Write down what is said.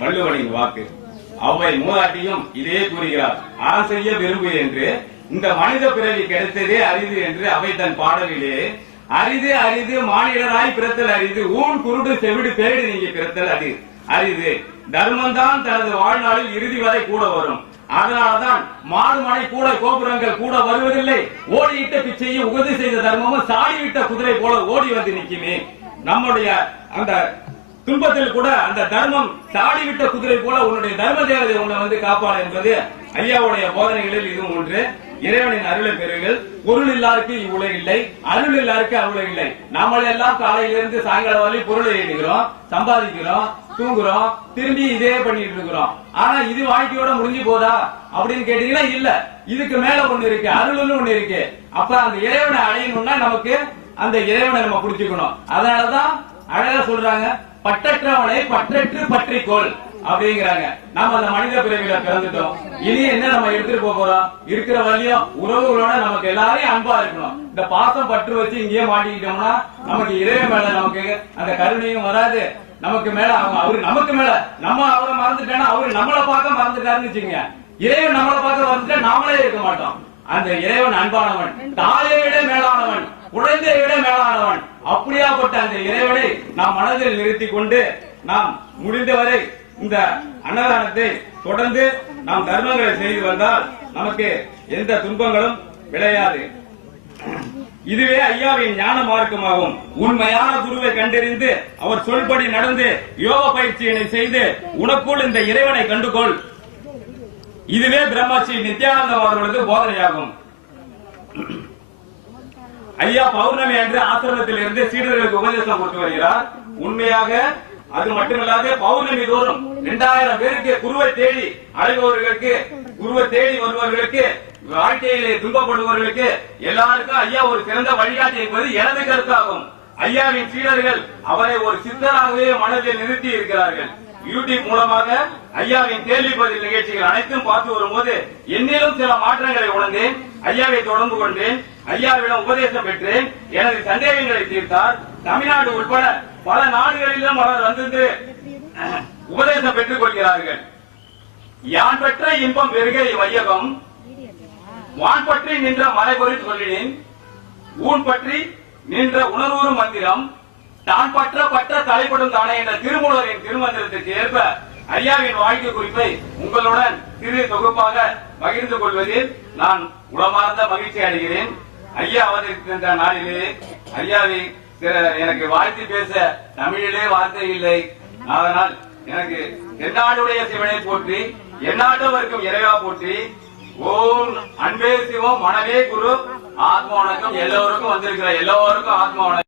வள்ளுவனின் வாக்கு. அவ்வை மூதாட்டியும் இதே கூறுகிறார். அறம் செய்ய விரும்பு என்று இந்த மனித பிறவி கிடைத்ததே அரிது என்று அவை தன் பாடலிலே அரிது அரிது மானிடராய் பிறத்தல் அரிது ஊன் குருடு செவிடு பேடு நீங்க பிறத்தல் அரிது. தர்மம் தான் தனது வாழ்நாளில் இறுதி வரை கூட வரும். அதனாலதான் மாடுமனை கூட கோபுரங்கள் கூட வருவதில்லை. ஓடியிட்ட பிச்சையும் உகது செய்த தர்மமும் சாடிவிட்ட குதிரை போல ஓடி வந்து நிற்குமே. நம்முடைய அந்த துன்பத்தில் கூட அந்த தர்மம் சாடிவிட்ட குதிரை போல உன்னுடைய தர்ம தேவதை உன்னை வந்து காப்பாடு என்பது ஐயாவுடைய போதனைகளில் இதுவும் ஒன்று. இறைவனின் அருளை பெறுங்கள். பொருள் இல்லாருக்கு இவ்வுலக இல்லை, அருள் இல்லாருக்கு அவ்வுலக இல்லை. நம்மளெல்லாம் காலையிலிருந்து சாயங்காலம் வரை பொருளை எழுதுகிறோம், சம்பாதிக்கிறோம், தூங்குறோம், திரும்பி இதே பண்ணிட்டு இருக்கிறோம். ஆனா இது வாழ்க்கையோட முடிஞ்சு போதா அப்படின்னு கேட்டீங்கன்னா இல்ல. இதுக்கு மேல ஒண்ணு இருக்கு, அருள்னு ஒண்ணு இருக்கு. அப்ப அந்த இறைவனை அடையணும்னா நமக்கு அந்த இறைவனை நம்ம புடிச்சுக்கணும். அதனாலதான் அழகா சொல்றாங்க, பற்றற்றவனை பற்றற்று பற்றிக்கொள் அப்படிங்கிறாங்க. நாம அந்த மனித பிறவியில பிறந்துட்டோம். இனி என்ன நம்ம எடுத்துட்டு போறோம்? இருக்கிற வழியும் உறவுகளோட நமக்கு எல்லாரையும் அன்பா இருக்கணும். இந்த பாசம் பற்று வச்சு இங்கேயே மாட்டிக்கிட்டோம்னா நமக்கு இறைவன் மேல நமக்கு அந்த கருணையும் வராது. நமக்கு மேல அவரு நமக்கு மேல நம்ம அவரை மறந்துட்டேன்னா அவரு நம்மளை பார்க்க மறந்துட்டாருன்னு வச்சுங்க. இறைவன் நம்மளை பார்க்க மறந்துட்டா நாமளே இருக்க மாட்டோம். அந்த இறைவன் அன்பானவன், தாயை விட மேலானவன், குழந்தையை விட மேலானவன். அப்படியாப்பட்ட அந்த இறைவனை நாம் மனதில் நிறுத்தி கொண்டு நாம் முடிந்தவரை இந்த அன்னதானத்தை தொடர்ந்து நாம் தர்மங்களை செய்து வந்தால் நமக்கு எந்த துன்பங்களும் விளையாது. இதுவே ஐயாவின் ஞான மார்க்கமாகும். உண்மையான குருவை கண்டறிந்து அவர் சொல்படி நடந்து யோக பயிற்சியினை செய்து உனக்குள் இந்த இறைவனை கண்டுகொள். இதுவே பிரம்மஸ்ரீ நித்யானந்தம் அவர்களது போதனையாகும். ஐயா பௌர்ணமி அன்று ஆசிரமத்தில் இருந்து சீடர்களுக்கு உபதேசம் கொடுத்து வருகிறார். உண்மையாக அது மட்டுமல்லாது பௌர்ணமி தோறும் 2000 பேருக்கு குருவை தேடி அழைபவர்களுக்கு, குருவை தேடி வருபவர்களுக்கு, வாழ்க்கையிலே துன்பப்படுபவர்களுக்கு எல்லாருக்கும் ஐயா ஒரு சிறந்த வழிகாட்டி என்பது எனது கருத்தாகும். ஐயாவின் சீடர்கள் அவரை ஒரு சித்தராகவே மனதில் நிறுத்தி இருக்கிறார்கள். யூடியூப் மூலமாக ஐயாவின் கேள்வி பதில் நிகழ்ச்சிகள் அனைத்தும் பார்த்து வரும்போது என்னிலும் சில மாற்றங்களை உணர்ந்தேன். ஐயாவை தொடர்பு கொண்டேன். ஐயாவிடம் உபதேசம் பெற்றேன். எனது சந்தேகங்களை தீர்த்தார். தமிழ்நாடு உட்பட பல நாடுகளிலும் அவர் வந்து உபதேசம் பெற்றுக் கொள்கிறார்கள். யான் பெற்ற இன்பம் பெருக வையகம், வான் பற்றி நின்ற மலைபொறி சொல்லினேன், ஊன் பற்றி நின்ற உணர்வு மந்திரம், தான் பற்ற பற்ற தலைப்படும் தானே என்ற திருமூலரின் திருமந்திரத்திற்கு ஏற்ப ஐயாவின் வாழ்க்கை குறிப்பை உங்களுடன் சிறு தொகுப்பாக பகிர்ந்து கொள்வதில் நான் உளமார்ந்த மகிழ்ச்சி அடைகிறேன். ஐயா அவதரிக்கின்ற நாளிலே ஐயாவை எனக்கு வாழ்த்து பேச தமிழிலே வார்த்தை இல்லை. அதனால் எனக்கு எந்நாடுடைய சிவனை போற்றி, எந்நாட்டவருக்கும் இறைவா போற்றி. ஓம் அன்பே சிவம், மனவே குரு, ஆத்ம வணக்கம். எல்லோருக்கும் வந்திருக்கிற எல்லோருக்கும் ஆத்ம வணக்கம்.